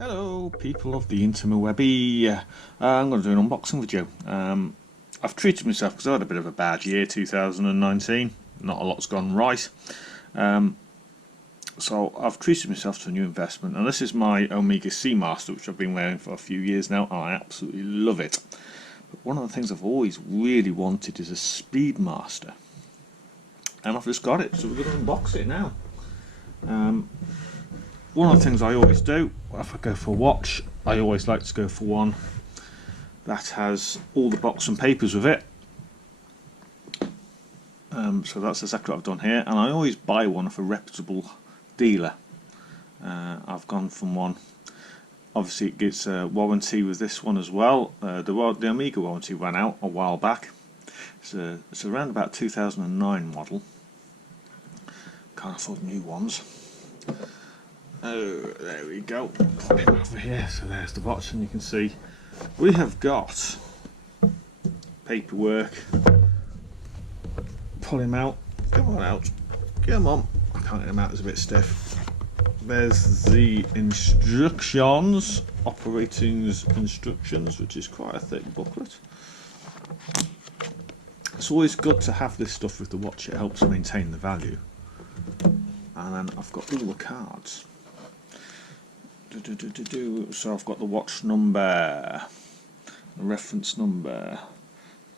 Hello people of the interwebby. I'm going to do an unboxing video. I've treated myself because I had a bit of a bad year 2019, not a lot's gone right, so I've treated myself to a new investment, and this is my Omega Seamaster, which I've been wearing for a few years now. I absolutely love it, but one of the things I've always really wanted is a Speedmaster, and I've just got it, so we're going to unbox it now. One of the things I always do, if I go for a watch, I always like to go for one that has all the box and papers with it. So that's exactly what I've done here, and I always buy one off a reputable dealer. I've gone from one, obviously it gets a warranty with this one as well. The Omega warranty ran out a while back. It's around about 2009 model. Can't afford new ones. Oh, there we go. Pop it over here. So there's the box, and you can see we have got paperwork. Pull him out. Come on out. Come on. I can't get him out. It's a bit stiff. There's the instructions, operating instructions, which is quite a thick booklet. It's always good to have this stuff with the watch. It helps maintain the value. And then I've got all the cards. So I've got the watch number, the reference number.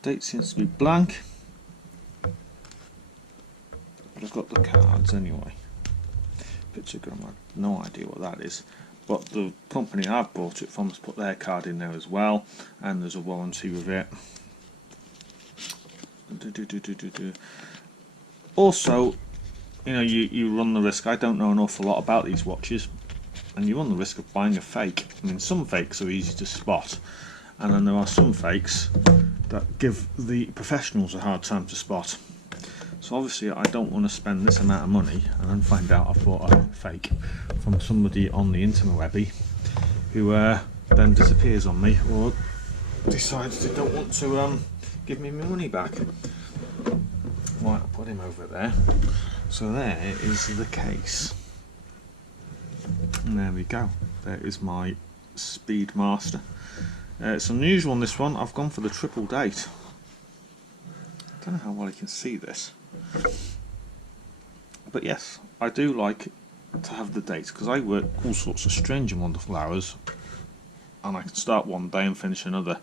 Date seems to be blank, but I've got the cards anyway. Pritchard, I have no idea what that is, but the company I've bought it from has put their card in there as well, and there's a warranty with it. Also, you know, you run the risk. I don't know an awful lot about these watches, and you run the risk of buying a fake. I mean, some fakes are easy to spot, and then there are some fakes that give the professionals a hard time to spot. So obviously I don't want to spend this amount of money and then find out I've bought a fake from somebody on the interwebby who then disappears on me or decides they don't want to give me my money back. Right, I'll put him over there. So there is the case. And there we go. There is my Speedmaster. It's unusual on this one. I've gone for the triple date. I don't know how well you can see this, but yes, I do like to have the dates because I work all sorts of strange and wonderful hours, and I can start one day and finish another,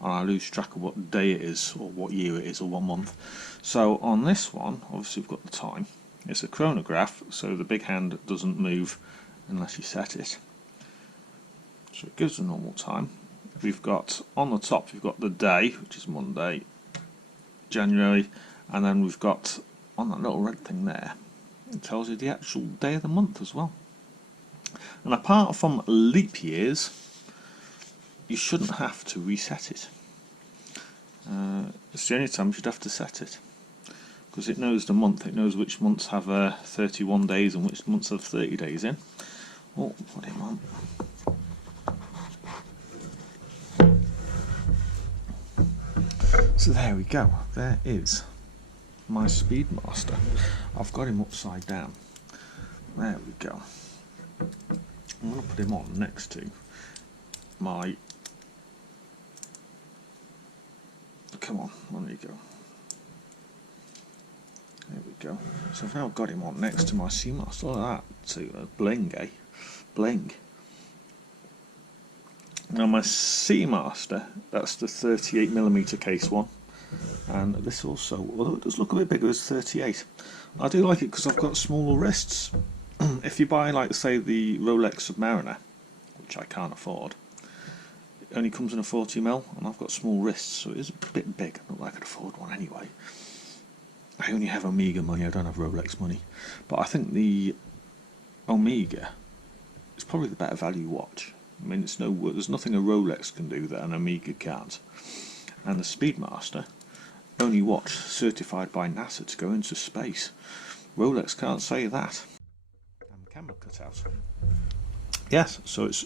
and I lose track of what day it is or what year it is or what month. So on this one, obviously we've got the time. It's a chronograph, so the big hand doesn't move unless you set it, so it gives the normal time. We've got on the top, we've got the day, which is Monday, January, and then we've got on that little red thing there, it tells you the actual day of the month as well. And apart from leap years, you shouldn't have to reset it. It's the only time you should have to set it, because it knows the month. It knows which months have 31 days and which months have 30 days in. Oh, put him on. So there we go. There is my Speedmaster. I've got him upside down. There we go. I'm going to put him on next to my... Come on, there you go. There we go. So I've now got him on next to my Seamaster. Look at that. So, bling, eh? Bling. Now my Seamaster, that's the 38mm case one, and this also, although it does look a bit bigger, is 38. I do like it because I've got smaller wrists. If you buy, like, say, the Rolex Submariner, which I can't afford, it only comes in a 40mm, and I've got small wrists, so it is a bit big. Not that I could afford one anyway. I only have Omega money, I don't have Rolex money, but I think the Omega is probably the better value watch. I mean, there's nothing a Rolex can do that an Omega can't. And the Speedmaster, only watch certified by NASA to go into space. Rolex can't say that. And the camera cut out. Yes, so it's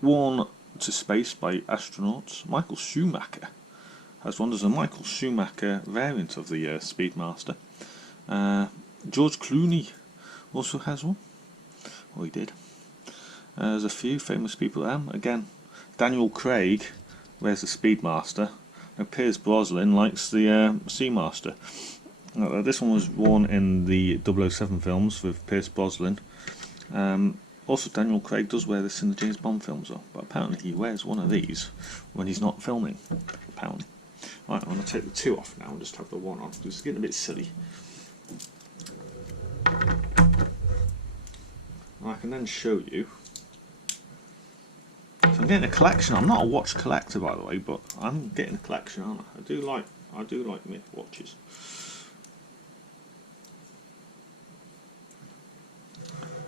worn to space by astronauts. Michael Schumacher has one. There's a Michael Schumacher variant of the Speedmaster. George Clooney also has one. Well, he did. There's a few famous people there. Again, Daniel Craig wears the Speedmaster. Now, Pierce Brosnan likes the Seamaster. This one was worn in the 007 films with Pierce Brosnan. Also, Daniel Craig does wear this in the James Bond films, though, but apparently he wears one of these when he's not filming. Apparently. Right, I'm going to take the two off now and just have the one on because it's getting a bit silly. I can then show you. So I'm getting a collection. I'm not a watch collector, by the way, but I'm getting a collection, aren't I? I do like my watches.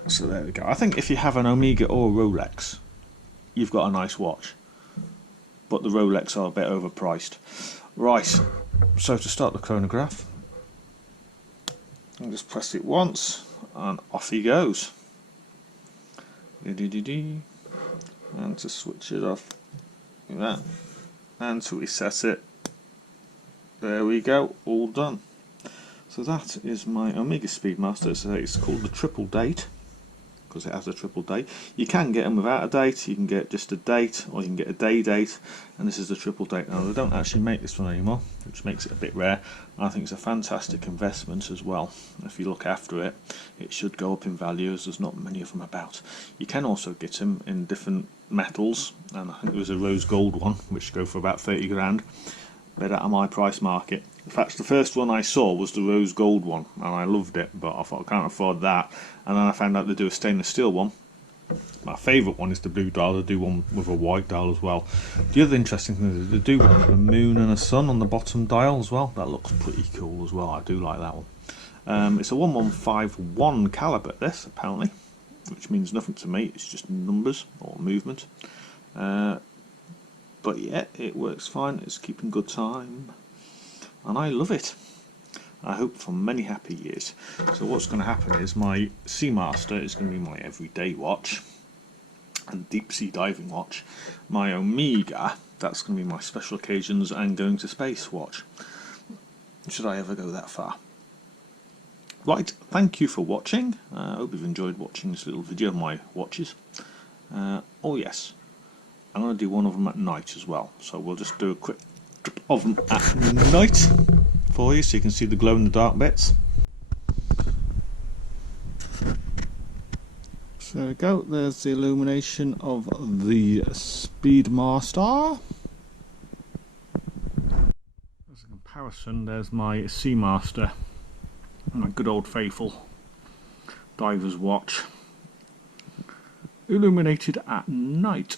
So there we go. I think if you have an Omega or a Rolex, you've got a nice watch. But the Rolex are a bit overpriced. Right, so to start the chronograph, I'll just press it once and off he goes. And to switch it off, like that. And to reset it, there we go, all done. So that is my Omega Speedmaster. So it's called the triple date, because it has a triple date. You can get them without a date, you can get just a date, or you can get a day date, and this is the triple date. Now they don't actually make this one anymore, which makes it a bit rare. I think it's a fantastic investment as well. If you look after it, it should go up in value, as there's not many of them about. You can also get them in different metals, and I think there was a rose gold one, which go for about 30 grand. Bit out of my price market. In fact, the first one I saw was the rose gold one, and I loved it, but I thought I can't afford that. And then I found out they do a stainless steel one. My favourite one is the blue dial. They do one with a white dial as well. The other interesting thing is they do one with a moon and a sun on the bottom dial as well. That looks pretty cool as well. I do like that one. It's a 1151 calibre, this, apparently, which means nothing to me. It's just numbers or movement. But yeah, it works fine. It's keeping good time, and I love it. I hope for many happy years. So what's going to happen is my Seamaster is going to be my everyday watch and deep sea diving watch. My Omega, that's going to be my special occasions and going to space watch, should I ever go that far. Right, thank you for watching. I hope you've enjoyed watching this little video of my watches. Oh yes, I'm going to do one of them at night as well, so we'll just do a quick trip of them at night for you so you can see the glow in the dark bits. So there we go, there's the illumination of the Speedmaster. As a comparison, there's my Seamaster, my good old faithful diver's watch, illuminated at night.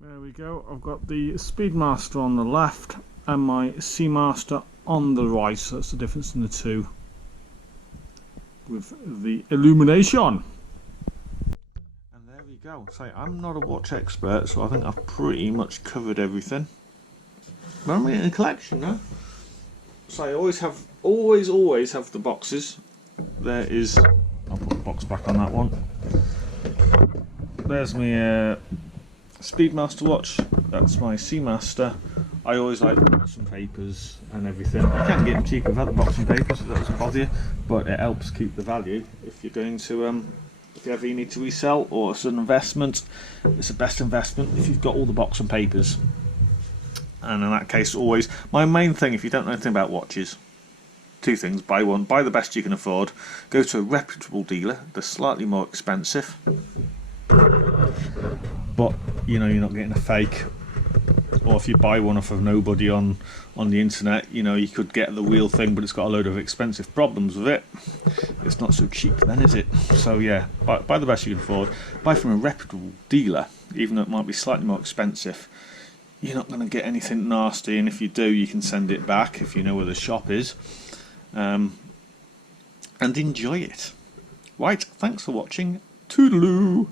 There we go, I've got the Speedmaster on the left and my Seamaster on the right, so that's the difference in the two with the illumination. And there we go. So I'm not a watch expert, so I think I've pretty much covered everything. But I'm in a collection now. So I always have the boxes. There is, I'll put the box back on that one. There's my Speedmaster watch, that's my Seamaster. I always like box and papers and everything. You can get them cheap without the box and papers, so that doesn't bother you, but it helps keep the value if you're going to, if you ever need to resell or it's an investment. It's the best investment if you've got all the box and papers. And in that case, always, my main thing, if you don't know anything about watches, two things: buy one, buy the best you can afford, go to a reputable dealer. They're slightly more expensive, but you know you're not getting a fake. Or if you buy one off of nobody on the internet, you know, you could get the real thing, but it's got a load of expensive problems with it. It's not so cheap then, is it? So yeah, buy the best you can afford. Buy from a reputable dealer, even though it might be slightly more expensive. You're not going to get anything nasty, and if you do, you can send it back if you know where the shop is. And enjoy it. Right, thanks for watching. Toodaloo!